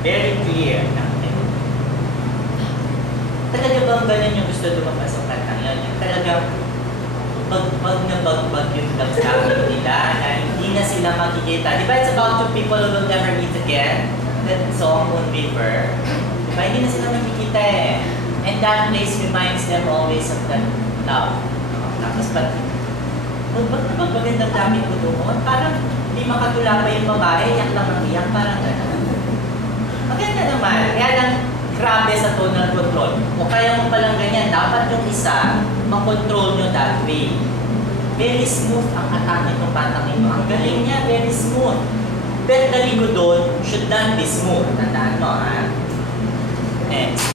Very clear. Talaga bang ganun yung gusto lumabas sa kantang yun? Yung talagang pag na bagbag yung damdamin nila na hindi na sila makikita. Di ba it's about two people who will never meet again? That song, Moonbeaver. Di ba? Hindi na sila makikita eh. And that place reminds them always of that love. Tapos ba't magandang daming ko doon? Parang hindi makatula pa yung babae, iyak lang ang iyak, parang gano'n. Maganda naman. Kaya lang, grabe sa tonal control. O kaya mo palang ganyan, dapat yung isa, makontrol nyo that way. Very smooth ang atake ng batang ito. Ang galing niya, very smooth. But the ligo doon should not be smooth. Tandaan mo, ha? Next.